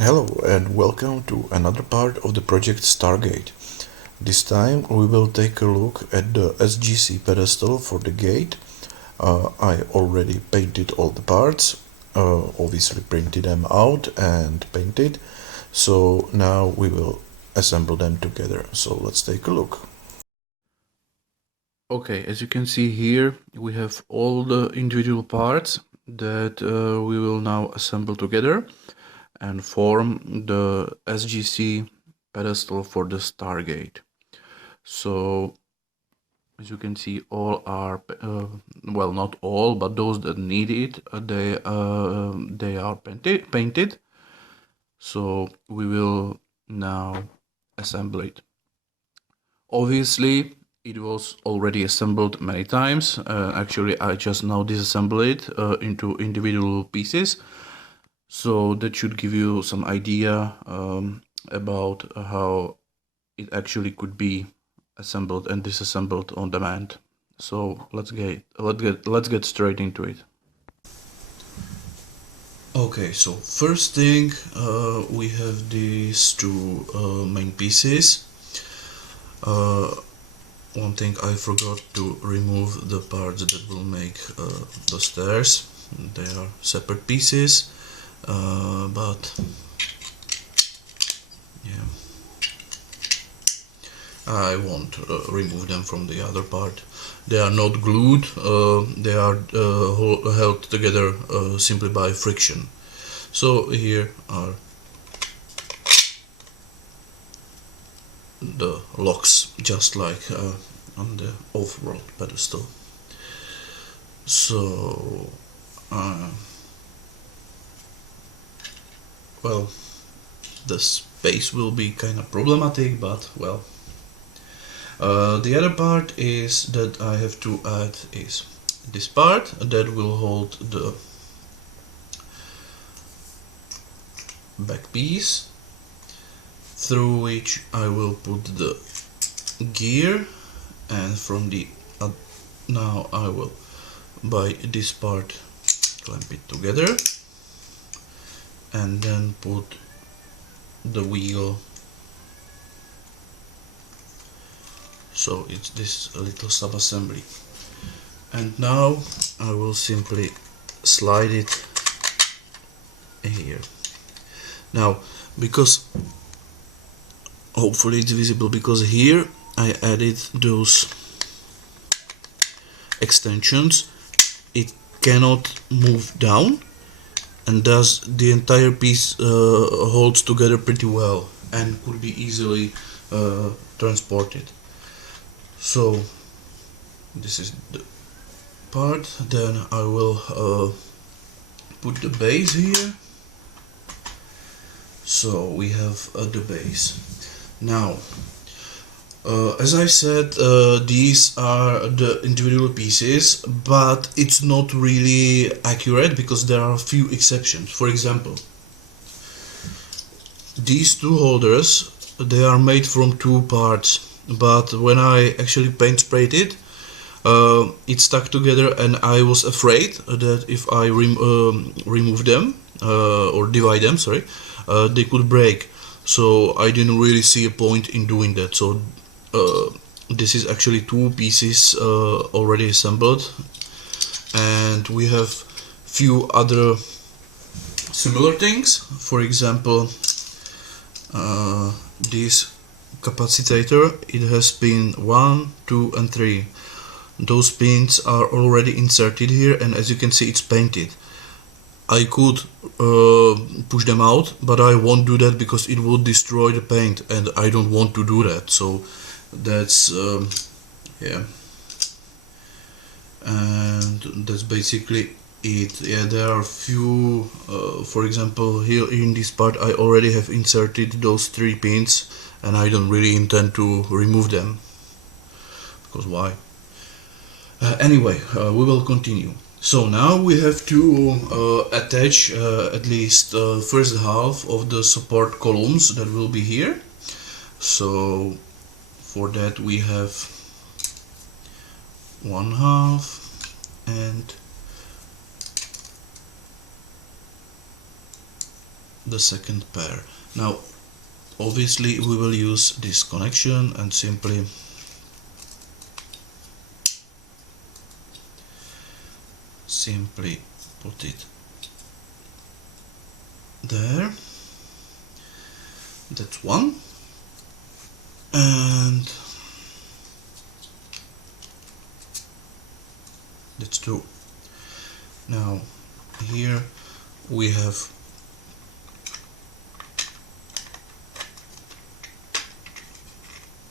Hello and welcome to another part of the project Stargate. This time we will take a look at the SGC pedestal for the gate. I already painted all the parts, obviously printed them out and painted. So now we will assemble them together. So let's take a look. Okay, as you can see here, we have all the individual parts that we will now assemble together and form the SGC pedestal for the Stargate. So, as you can see, all are, well, not all, but those that need it, they are painted. So, we will now assemble it. Obviously, it was already assembled many times. Actually, I just now disassemble it into individual pieces. So that should give you some idea about how it actually could be assembled and disassembled on demand. So let's get straight into it. Okay, so first thing we have these two main pieces. Uh, One thing I forgot to remove the parts that will make the stairs. They are separate pieces, but yeah, I won't remove them from the other part. They are not glued, they are held together simply by friction. So here are the locks, just like on the off-world pedestal. So, uh, well, the space will be kind of problematic, but well. The other part is that I have to add is this part that will hold the back piece, through which I will put the gear, and from the now I will by this part clamp it together and then put the wheel. So it's this little sub-assembly, and now I will simply slide it here. Now, because hopefully it's visible, because here I added those extensions, it cannot move down, and thus the entire piece holds together pretty well and could be easily transported. So this is the part. Then I will put the base here. So we have the base. Now, as I said, these are the individual pieces, but it's not really accurate because there are a few exceptions. For example, these two holders, they are made from two parts, but when I actually paint sprayed it, it stuck together, and I was afraid that if I remove them or divide them, sorry, they could break. So I didn't really see a point in doing that. So this is actually two pieces already assembled, and we have few other similar things. For example, this capacitor, it has pin 1, 2 and 3. Those pins are already inserted here, and as you can see, it's painted. I could push them out, but I won't do that because it would destroy the paint, and I don't want to do that. So that's yeah, and that's basically it. Yeah, there are few, for example, here in this part I already have inserted those 3 pins, and I don't really intend to remove them, because why? Anyway, we will continue. So now we have to attach at least first half of the support columns that will be here. So for that we have one half and the second pair. Now obviously we will use this connection and simply put it there. That's one, and that's two. Now here we have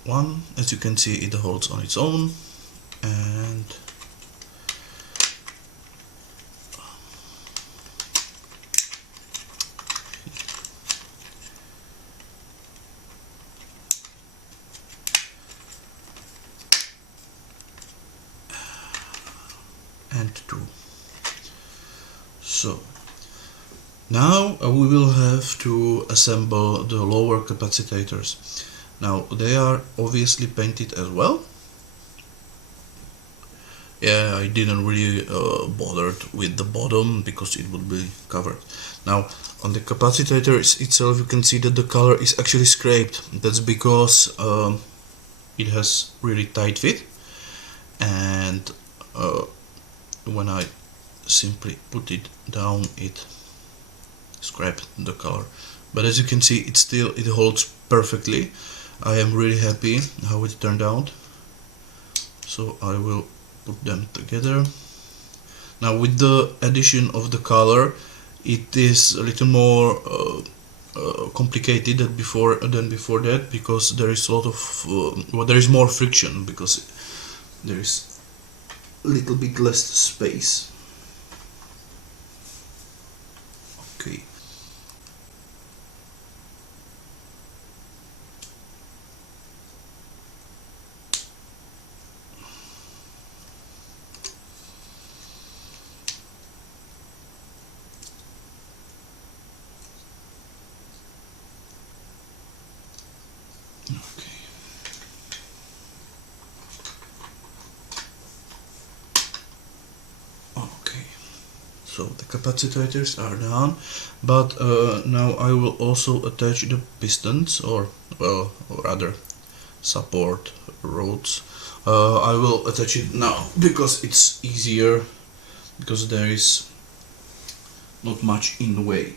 one. As you can see, it holds on its own, and two. So now we will have to assemble the lower capacitors. Now they are obviously painted as well. Yeah, I didn't really bothered with the bottom because it would be covered. Now on the capacitor itself you can see that the color is actually scraped. That's because it has really tight fit, and when I simply put it down it scraped the color. But as you can see, it holds perfectly. I am really happy how it turned out. So I will put them together. Now with the addition of the color, it is a little more complicated than before that, because there is a lot of there is more friction, because there is a little bit less space. Okay. So the capacitors are done, but now I will also attach the pistons, or rather support rods. I will attach it now because it's easier, because there is not much in the way.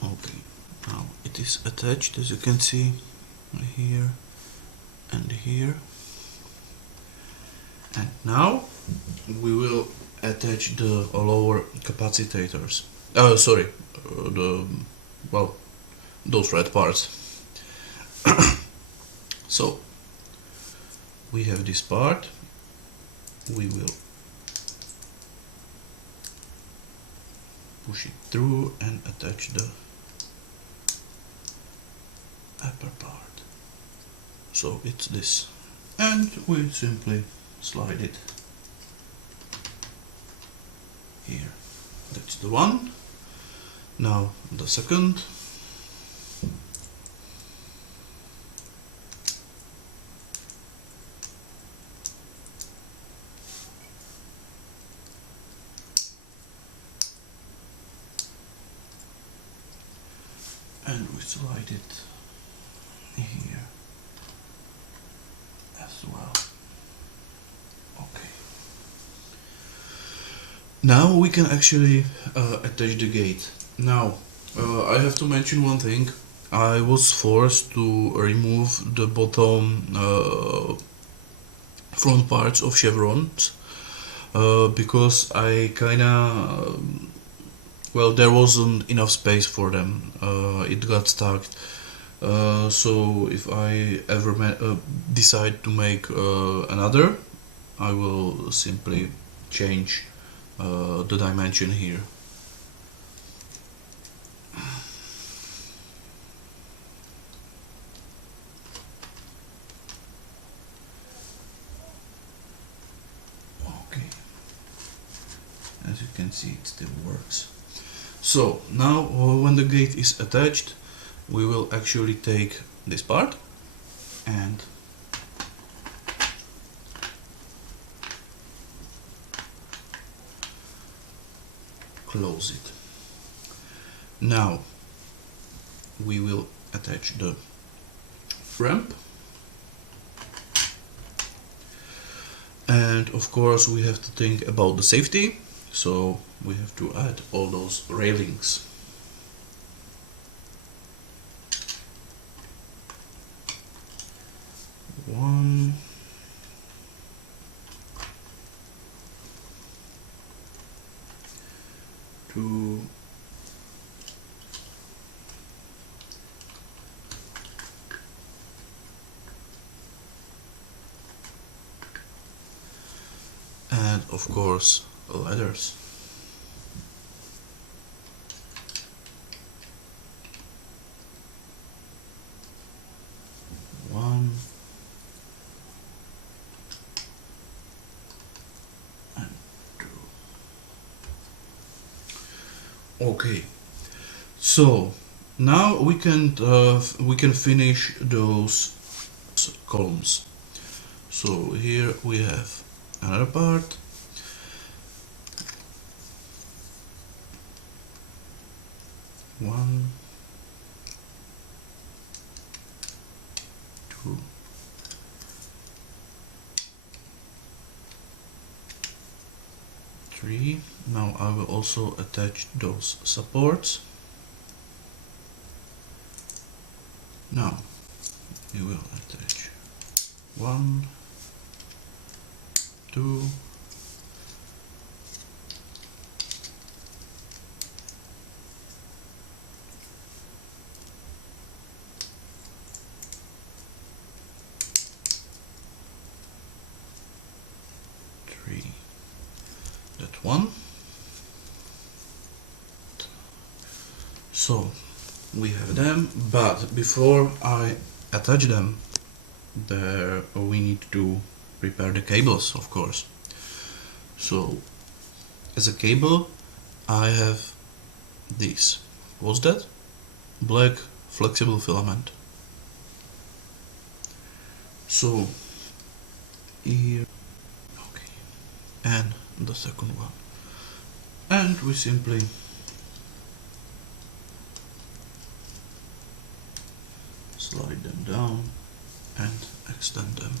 Okay, now it is attached, as you can see, here and here. And now we will attach the lower capacitors. Those red parts. So we have this part. We will push it through and attach the upper part. So it's this, and we simply slide it here. That's the one. Now the second. And we slide it here as well. Okay. Now we can actually attach the gate. Now I have to mention one thing. I was forced to remove the bottom front parts of chevrons because I kinda there wasn't enough space for them. It got stuck. So if I ever decide to make another, I will simply change the dimension here. Okay, as you can see, it still works. So now when the gate is attached, we will actually take this part and close it. Now we will attach the ramp. And of course we have to think about the safety, so we have to add all those railings. One, two, and of course ladders. One and two. Okay, so now we can finish those columns. So here we have another part. One, two, three. Now I will also attach those supports. Now we will attach one, two, three. That one. So we have them, but before I attach them, there we need to prepare the cables, of course. So as a cable I have this. What's that? Black flexible filament. So here, okay, and the second one, and we simply slide them down and extend them.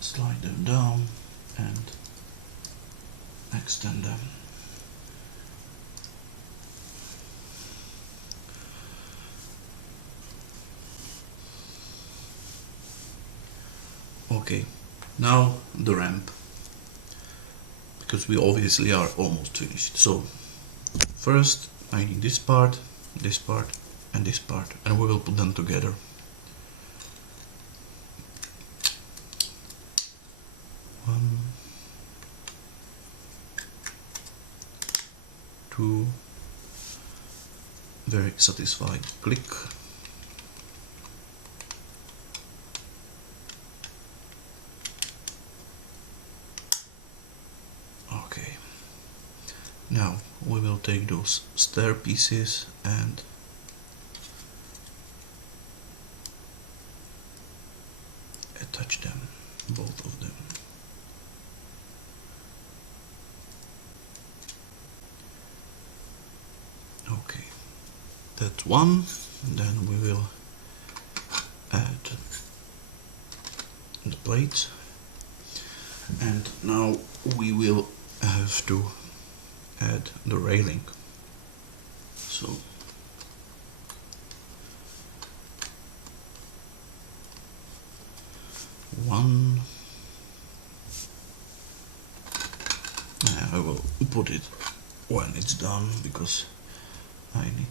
Slide them down and extend them. Okay, now the ramp, because we obviously are almost finished. So first I need this part, and this part, and we will put them together. One, two, very satisfied click. Okay, now we will take those stair pieces and attach them, both of them. Okay, that's one. Then we will add the plate, and now we will have to add the railing. So one, I will put it when it's done because I need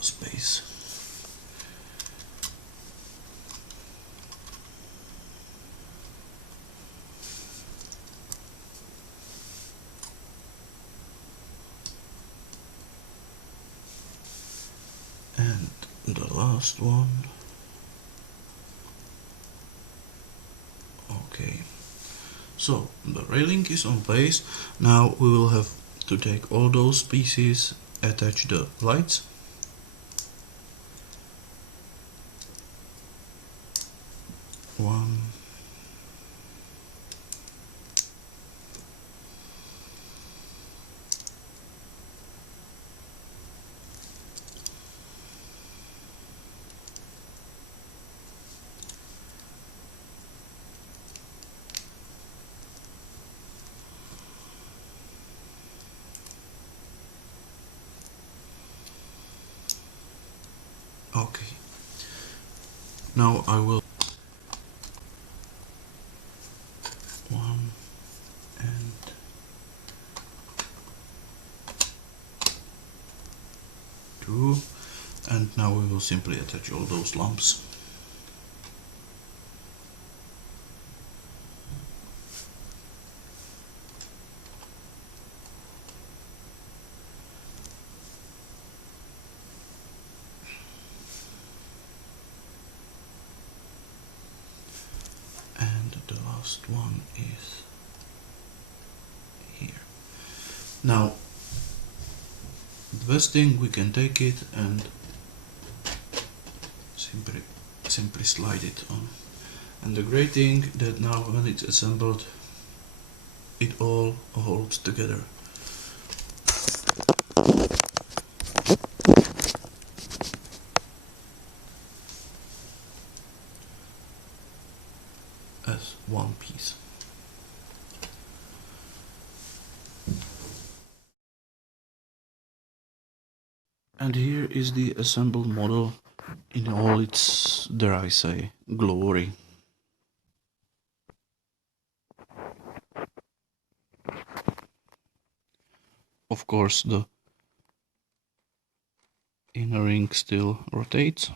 space. And the last one. Okay, so the railing is on place. Now we will have to take all those pieces, attach the lights, one, Now I will one and two, and now we will simply attach all those lamps. And the last one is here. Now, the best thing, we can take it and simply slide it on. And the great thing that now when it's assembled, it all holds together. As one piece. And here is the assembled model in all its, dare I say, glory. Of course, the inner ring still rotates.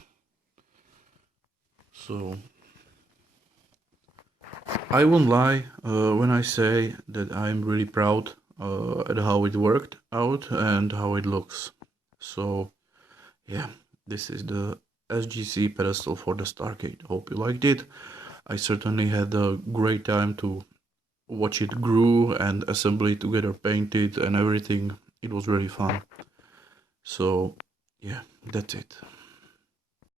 So I won't lie when I say that I'm really proud at how it worked out and how it looks. So yeah, this is the SGC pedestal for the Stargate. Hope you liked it. I certainly had a great time to watch it grew and assemble it together, paint it and everything. It was really fun. So yeah, that's it.